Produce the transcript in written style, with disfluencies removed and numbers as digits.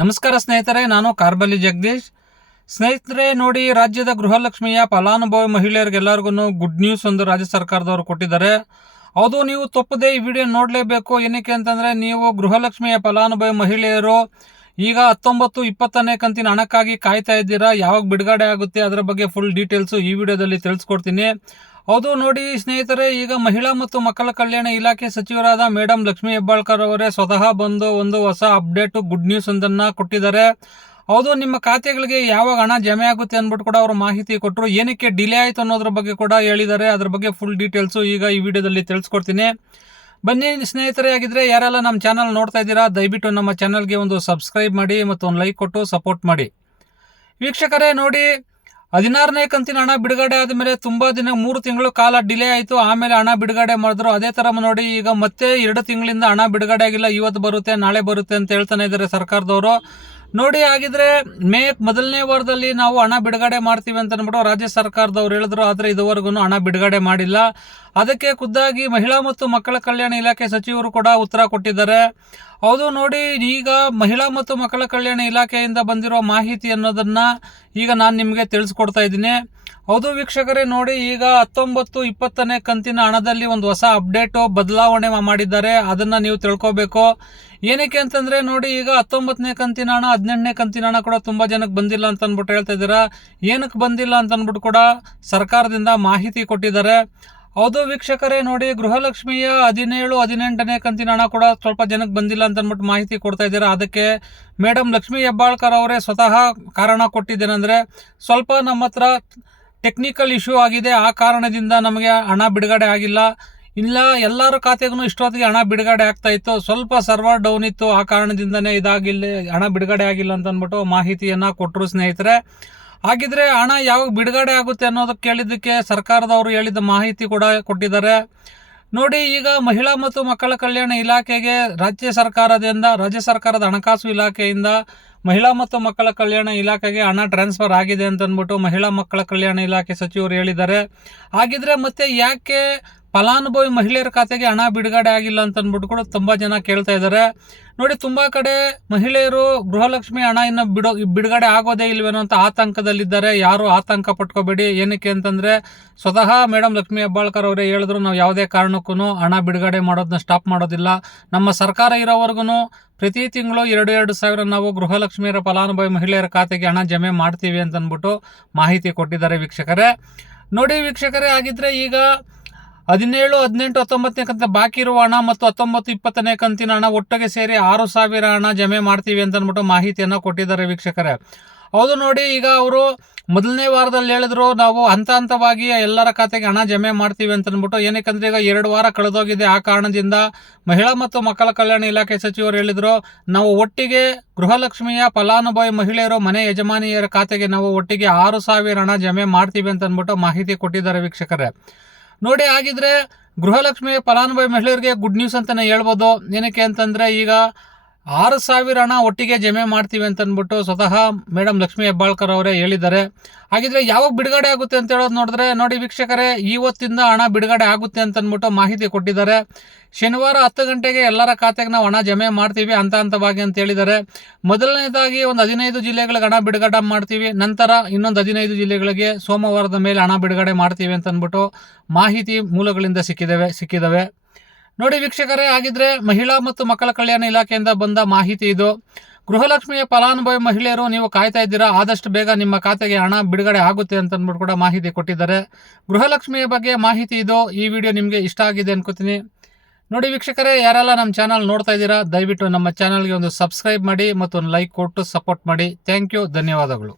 ನಮಸ್ಕಾರ ಸ್ನೇಹಿತರೆ, ನಾನು ಕಾರ್ಬಲಿ ಜಗದೀಶ್. ಸ್ನೇಹಿತರೆ ನೋಡಿ, ರಾಜ್ಯದ ಗೃಹಲಕ್ಷ್ಮಿಯ ಫಲಾನುಭವಿ ಮಹಿಳೆಯರಿಗೆಲ್ಲರಿಗೂ ಗುಡ್ ನ್ಯೂಸ್ ಒಂದು ರಾಜ್ಯ ಸರ್ಕಾರದವರು ಕೊಟ್ಟಿದ್ದಾರೆ. ಹೌದು, ನೀವು ತಪ್ಪದೆ ಈ ವಿಡಿಯೋ ನೋಡಲೇಬೇಕು. ಏನಕ್ಕೆ ಅಂತಂದರೆ, ನೀವು ಗೃಹಲಕ್ಷ್ಮಿಯ ಫಲಾನುಭವಿ ಮಹಿಳೆಯರು ಈಗ 19-20ನೇ ಕಂತಿನ ಹಣಕ್ಕಾಗಿ ಕಾಯ್ತಾ ಇದ್ದೀರಾ. ಯಾವಾಗ ಬಿಡುಗಡೆ ಆಗುತ್ತೆ ಅದರ ಬಗ್ಗೆ ಫುಲ್ ಡೀಟೇಲ್ಸು ಈ ವಿಡಿಯೋದಲ್ಲಿ ತಿಳಿಸ್ಕೊಡ್ತೀನಿ. ಹೌದು ನೋಡಿ ಸ್ನೇಹಿತರೆ, ಈಗ ಮಹಿಳಾ ಮತ್ತು ಮಕ್ಕಳ ಕಲ್ಯಾಣ ಇಲಾಖೆ ಸಚಿವರಾದ ಮೇಡಮ್ ಲಕ್ಷ್ಮೀ ಹೆಬ್ಬಾಳ್ಕರ್ ಅವರೇ ಸ್ವತಃ ಬಂದು ಒಂದು ಹೊಸ ಅಪ್ಡೇಟ್ ಗುಡ್ ನ್ಯೂಸ್ ಒಂದನ್ನು ಕೊಟ್ಟಿದ್ದಾರೆ. ಹೌದು, ನಿಮ್ಮ ಖಾತೆಗಳಿಗೆ ಯಾವಾಗ ಹಣ ಜಮೆ ಆಗುತ್ತೆ ಅಂದ್ಬಿಟ್ಟು ಕೂಡ ಅವರು ಮಾಹಿತಿ ಕೊಟ್ಟರು. ಏನಕ್ಕೆ ಡಿಲೇ ಆಯಿತು ಅನ್ನೋದ್ರ ಬಗ್ಗೆ ಕೂಡ ಹೇಳಿದ್ದಾರೆ. ಅದ್ರ ಬಗ್ಗೆ ಫುಲ್ ಡೀಟೇಲ್ಸು ಈಗ ಈ ವಿಡಿಯೋದಲ್ಲಿ ತಿಳಿಸ್ಕೊಡ್ತೀನಿ. ಬನ್ನಿ ಸ್ನೇಹಿತರೆ, ಆಗಿದ್ರೆ ಯಾರೆಲ್ಲ ನಮ್ಮ ಚಾನಲ್ ನೋಡ್ತಾ ಇದ್ದೀರಾ, ದಯವಿಟ್ಟು ನಮ್ಮ ಚಾನಲ್ಗೆ ಒಂದು ಸಬ್ಸ್ಕ್ರೈಬ್ ಮಾಡಿ ಮತ್ತು ಒಂದು ಲೈಕ್ ಕೊಟ್ಟು ಸಪೋರ್ಟ್ ಮಾಡಿ. ವೀಕ್ಷಕರೇ ನೋಡಿ, 16ನೇ ಕಂತಿನ ಹಣ ಬಿಡುಗಡೆ ಆದಮೇಲೆ ತುಂಬ ದಿನ 3 ತಿಂಗಳು ಕಾಲ ಡಿಲೇ ಆಯಿತು. ಆಮೇಲೆ ಹಣ ಬಿಡುಗಡೆ ಮಾಡಿದ್ರು. ಅದೇ ಥರ ನೋಡಿ, ಈಗ ಮತ್ತೆ 2 ತಿಂಗಳಿಂದ ಹಣ ಬಿಡುಗಡೆ ಆಗಿಲ್ಲ. ಇವತ್ತು ಬರುತ್ತೆ, ನಾಳೆ ಬರುತ್ತೆ ಅಂತ ಹೇಳ್ತಾನೆ ಇದ್ದಾರೆ ಸರ್ಕಾರದವರು. ನೋಡಿ, ಆಗಿದ್ರೆ ಮೇ ಮೊದಲನೇ ವಾರದಲ್ಲಿ ನಾವು ಹಣ ಬಿಡುಗಡೆ ಮಾಡ್ತೀವಿ ಅಂತ ಅಂದ್ಬಿಟ್ಟು ರಾಜ್ಯ ಸರ್ಕಾರದವ್ರು ಹೇಳಿದ್ರು. ಆದರೆ ಇದುವರೆಗೂ ಹಣ ಬಿಡುಗಡೆ ಮಾಡಿಲ್ಲ. ಅದಕ್ಕೆ ಖುದ್ದಾಗಿ ಮಹಿಳಾ ಮತ್ತು ಮಕ್ಕಳ ಕಲ್ಯಾಣ ಇಲಾಖೆ ಸಚಿವರು ಕೂಡ ಉತ್ತರ ಕೊಟ್ಟಿದ್ದಾರೆ. ಹೌದು ನೋಡಿ, ಈಗ ಮಹಿಳಾ ಮತ್ತು ಮಕ್ಕಳ ಕಲ್ಯಾಣ ಇಲಾಖೆಯಿಂದ ಬಂದಿರೋ ಮಾಹಿತಿ ಅನ್ನೋದನ್ನು ಈಗ ನಾನು ನಿಮಗೆ ತಿಳಿಸ್ಕೊಡ್ತಾ ಇದ್ದೀನಿ. ಹೌದು ವೀಕ್ಷಕರೇ ನೋಡಿ, ಈಗ 19-20ನೇ ಕಂತಿನ ಹಣದಲ್ಲಿ ಒಂದು ಹೊಸ ಅಪ್ಡೇಟು ಬದಲಾವಣೆ ಮಾಡಿದ್ದಾರೆ. ಅದನ್ನು ನೀವು ತಿಳ್ಕೊಬೇಕು. ಏನಕ್ಕೆ ಅಂತಂದರೆ ನೋಡಿ, ಈಗ 19ನೇ ಕಂತಿನ ಹಣ 18ನೇ ಕಂತಿನ ಹಣ ಕೂಡ ತುಂಬ ಜನಕ್ಕೆ ಬಂದಿಲ್ಲ ಅಂತ ಅಂದ್ಬಿಟ್ಟು ಹೇಳ್ತಾ ಇದ್ದೀರಾ. ಏನಕ್ಕೆ ಬಂದಿಲ್ಲ ಅಂತ ಅಂದ್ಬಿಟ್ಟು ಕೂಡ ಸರ್ಕಾರದಿಂದ ಮಾಹಿತಿ ಕೊಟ್ಟಿದ್ದಾರೆ. ಹೌದು ವೀಕ್ಷಕರೇ ನೋಡಿ, ಗೃಹಲಕ್ಷ್ಮಿಯ 17-18ನೇ ಕಂತಿನ ಹಣ ಕೂಡ ಸ್ವಲ್ಪ ಜನಕ್ಕೆ ಬಂದಿಲ್ಲ ಅಂತ ಅಂದ್ಬಿಟ್ಟು ಮಾಹಿತಿ ಕೊಡ್ತಾ ಇದ್ದಾರೆ. ಅದಕ್ಕೆ ಮೇಡಮ್ ಲಕ್ಷ್ಮೀ ಹೆಬ್ಬಾಳ್ಕರ್ ಅವರೇ ಸ್ವತಃ ಕಾರಣ ಕೊಟ್ಟಿದ್ದೇನೆಂದರೆ, ಸ್ವಲ್ಪ ನಮ್ಮ ಹತ್ರ ಟೆಕ್ನಿಕಲ್ ಇಶ್ಯೂ ಆಗಿದೆ, ಆ ಕಾರಣದಿಂದ ನಮಗೆ ಹಣ ಬಿಡುಗಡೆ ಆಗಿಲ್ಲ. ಇಲ್ಲ, ಎಲ್ಲರ ಖಾತೆಗೂ ಇಷ್ಟೊತ್ತಿಗೆ ಹಣ ಬಿಡುಗಡೆ ಆಗ್ತಾ ಇತ್ತು. ಸ್ವಲ್ಪ ಸರ್ವರ್ ಡೌನ್ ಇತ್ತು, ಆ ಕಾರಣದಿಂದನೇ ಇದಾಗಿಲ್ಲ, ಹಣ ಬಿಡುಗಡೆ ಆಗಿಲ್ಲ ಅಂತ ಅಂದ್ಬಿಟ್ಟು ಮಾಹಿತಿಯನ್ನು ಕೊಟ್ಟರು ಸ್ನೇಹಿತರೆ. ಹಾಗಿದ್ರೆ ಹಣ ಯಾವಾಗ ಬಿಡುಗಡೆ ಆಗುತ್ತೆ ಅನ್ನೋದಕ್ಕೆ ಕೇಳಿದ್ದಕ್ಕೆ ಸರ್ಕಾರದವರು ಹೇಳಿದ ಮಾಹಿತಿ ಕೂಡ ಕೊಟ್ಟಿದ್ದಾರೆ. ನೋಡಿ, ಈಗ ಮಹಿಳಾ ಮತ್ತು ಮಕ್ಕಳ ಕಲ್ಯಾಣ ಇಲಾಖೆಗೆ ರಾಜ್ಯ ಸರ್ಕಾರದ ಹಣಕಾಸು ಇಲಾಖೆಯಿಂದ ಮಹಿಳಾ ಮತ್ತು ಮಕ್ಕಳ ಕಲ್ಯಾಣ ಇಲಾಖೆಗೆ ಹಣ ಟ್ರಾನ್ಸ್ಫರ್ ಆಗಿದೆ ಅಂತ ಅಂದ್ಬಿಟ್ಟು ಮಹಿಳಾ ಮಕ್ಕಳ ಕಲ್ಯಾಣ ಇಲಾಖೆ ಸಚಿವರು ಹೇಳಿದ್ದಾರೆ. ಹಾಗಿದ್ರೆ ಮತ್ತೆ ಯಾಕೆ ಫಲಾನುಭವಿ ಮಹಿಳೆಯರ ಖಾತೆಗೆ ಹಣ ಬಿಡುಗಡೆ ಆಗಿಲ್ಲ ಅಂತ ಅಂದ್ಬಿಟ್ಟು ಕೂಡ ತುಂಬ ಜನ ಕೇಳ್ತಾ ಇದ್ದಾರೆ. ನೋಡಿ, ತುಂಬ ಕಡೆ ಮಹಿಳೆಯರು ಗೃಹಲಕ್ಷ್ಮಿ ಹಣ ಇನ್ನು ಬಿಡುಗಡೆ ಆಗೋದೇ ಇಲ್ವೇನೋ ಅಂತ ಆತಂಕದಲ್ಲಿದ್ದಾರೆ. ಯಾರು ಆತಂಕ ಪಟ್ಕೋಬೇಡಿ. ಏನಕ್ಕೆ ಅಂತಂದರೆ, ಸ್ವತಃ ಮೇಡಮ್ ಲಕ್ಷ್ಮೀ ಹೆಬ್ಬಾಳ್ಕರ್ ಅವರೇ ಹೇಳಿದ್ರು, ನಾವು ಯಾವುದೇ ಕಾರಣಕ್ಕೂ ಹಣ ಬಿಡುಗಡೆ ಮಾಡೋದನ್ನ ಸ್ಟಾಪ್ ಮಾಡೋದಿಲ್ಲ. ನಮ್ಮ ಸರ್ಕಾರ ಇರೋವರೆಗೂ ಪ್ರತಿ ತಿಂಗಳು 2 ಸಾವಿರ ನಾವು ಗೃಹಲಕ್ಷ್ಮಿಯರ ಫಲಾನುಭವಿ ಮಹಿಳೆಯರ ಖಾತೆಗೆ ಹಣ ಜಮೆ ಮಾಡ್ತೀವಿ ಅಂತ ಅಂದ್ಬಿಟ್ಟು ಮಾಹಿತಿ ಕೊಟ್ಟಿದ್ದಾರೆ ವೀಕ್ಷಕರೇ. ನೋಡಿ ವೀಕ್ಷಕರೇ, ಆಗಿದ್ರೆ ಈಗ 17, 18, 19ನೇ ಕಂತ ಬಾಕಿ ಇರುವ ಹಣ ಮತ್ತು 19-20ನೇ ಕಂತಿನ ಹಣ ಒಟ್ಟಿಗೆ ಸೇರಿ 6,000 ಹಣ ಜಮೆ ಮಾಡ್ತೀವಿ ಅಂತ ಅಂದ್ಬಿಟ್ಟು ಮಾಹಿತಿಯನ್ನು ಕೊಟ್ಟಿದ್ದಾರೆ ವೀಕ್ಷಕರೇ. ಹೌದು ನೋಡಿ, ಈಗ ಅವರು ಮೊದಲನೇ ವಾರದಲ್ಲಿ ಹೇಳಿದ್ರು, ನಾವು ಹಂತವಾಗಿ ಎಲ್ಲರ ಖಾತೆಗೆ ಹಣ ಜಮೆ ಮಾಡ್ತೀವಿ ಅಂತ ಅಂದ್ಬಿಟ್ಟು. ಏನಕ್ಕಂದ್ರೆ ಈಗ 2 ವಾರ ಕಳೆದೋಗಿದೆ. ಆ ಕಾರಣದಿಂದ ಮಹಿಳಾ ಮತ್ತು ಮಕ್ಕಳ ಕಲ್ಯಾಣ ಇಲಾಖೆ ಸಚಿವರು ಹೇಳಿದ್ರು, ನಾವು ಒಟ್ಟಿಗೆ ಗೃಹಲಕ್ಷ್ಮಿಯ ಫಲಾನುಭವಿ ಮಹಿಳೆಯರು ಮನೆ ಯಜಮಾನಿಯರ ಖಾತೆಗೆ ನಾವು ಒಟ್ಟಿಗೆ 6,000 ಹಣ ಜಮೆ ಮಾಡ್ತೀವಿ ಅಂತ ಅಂದ್ಬಿಟ್ಟು ಮಾಹಿತಿ ಕೊಟ್ಟಿದ್ದಾರೆ ವೀಕ್ಷಕರೇ. ನೋಡಿ, ಆಗಿದ್ರೆ ಗೃಹಲಕ್ಷ್ಮಿ ಫಲಾನುಭವಿ ಮಹಿಳೆಯರಿಗೆ ಗುಡ್ ನ್ಯೂಸ್ ಅಂತಲೇ ಹೇಳ್ಬೋದು. ಏನಕ್ಕೆ ಅಂತಂದರೆ, ಈಗ 6,000 ಹಣ ಒಟ್ಟಿಗೆ ಜಮೆ ಮಾಡ್ತೀವಿ ಅಂತ ಅಂದ್ಬಿಟ್ಟು ಸ್ವತಃ ಮೇಡಮ್ ಲಕ್ಷ್ಮೀ ಹೆಬ್ಬಾಳ್ಕರ್ ಅವರೇ ಹೇಳಿದ್ದಾರೆ. ಹಾಗಿದ್ರೆ ಯಾವಾಗ ಬಿಡುಗಡೆ ಆಗುತ್ತೆ ಅಂತ ಹೇಳೋದು ನೋಡಿದ್ರೆ, ನೋಡಿ ವೀಕ್ಷಕರೇ, ಇವತ್ತಿಂದ ಹಣ ಬಿಡುಗಡೆ ಆಗುತ್ತೆ ಅಂತ ಅಂದ್ಬಿಟ್ಟು ಮಾಹಿತಿ ಕೊಟ್ಟಿದ್ದಾರೆ. ಶನಿವಾರ 10 ಗಂಟೆಗೆ ಎಲ್ಲರ ಖಾತೆಗೆ ನಾವು ಹಣ ಜಮೆ ಮಾಡ್ತೀವಿ ಹಂತವಾಗಿ ಅಂತ ಹೇಳಿದ್ದಾರೆ. ಮೊದಲನೇದಾಗಿ ಒಂದು 15 ಜಿಲ್ಲೆಗಳಿಗೆ ಹಣ ಬಿಡುಗಡೆ ಮಾಡ್ತೀವಿ. ನಂತರ ಇನ್ನೊಂದು 15 ಜಿಲ್ಲೆಗಳಿಗೆ ಸೋಮವಾರದ ಮೇಲೆ ಹಣ ಬಿಡುಗಡೆ ಮಾಡ್ತೀವಿ ಅಂತ ಅಂದ್ಬಿಟ್ಟು ಮಾಹಿತಿ ಮೂಲಗಳಿಂದ ಸಿಕ್ಕಿದವೆ. ನೋಡಿ ವೀಕ್ಷಕರೇ, ಆಗಿದ್ರೆ ಮಹಿಳಾ ಮತ್ತು ಮಕ್ಕಳ ಕಲ್ಯಾಣ ಇಲಾಖೆಯಿಂದ ಬಂದ ಮಾಹಿತಿ ಇದು. ಗೃಹಲಕ್ಷ್ಮಿಯ ಫಲಾನುಭವಿ ಮಹಿಳೆಯರು ನೀವು ಕಾಯ್ತಾ ಇದ್ದೀರಾ, ಆದಷ್ಟು ಬೇಗ ನಿಮ್ಮ ಖಾತೆಗೆ ಹಣ ಬಿಡುಗಡೆ ಆಗುತ್ತೆ ಅಂತ ಅಂದ್ಬಿಟ್ಟು ಕೂಡ ಮಾಹಿತಿ ಕೊಟ್ಟಿದ್ದಾರೆ. ಗೃಹಲಕ್ಷ್ಮಿಯ ಬಗ್ಗೆ ಮಾಹಿತಿ ಇದು. ಈ ವಿಡಿಯೋ ನಿಮಗೆ ಇಷ್ಟ ಆಗಿದೆ ಅನ್ಕೋತೀನಿ. ನೋಡಿ ವೀಕ್ಷಕರೇ, ಯಾರೆಲ್ಲ ನಮ್ಮ ಚಾನಲ್ ನೋಡ್ತಾ ಇದ್ದೀರಾ, ದಯವಿಟ್ಟು ನಮ್ಮ ಚಾನಲ್ಗೆ ಒಂದು ಸಬ್ಸ್ಕ್ರೈಬ್ ಮಾಡಿ ಮತ್ತು ಒಂದು ಲೈಕ್ ಕೊಟ್ಟು ಸಪೋರ್ಟ್ ಮಾಡಿ. ಥ್ಯಾಂಕ್ ಯು, ಧನ್ಯವಾದಗಳು.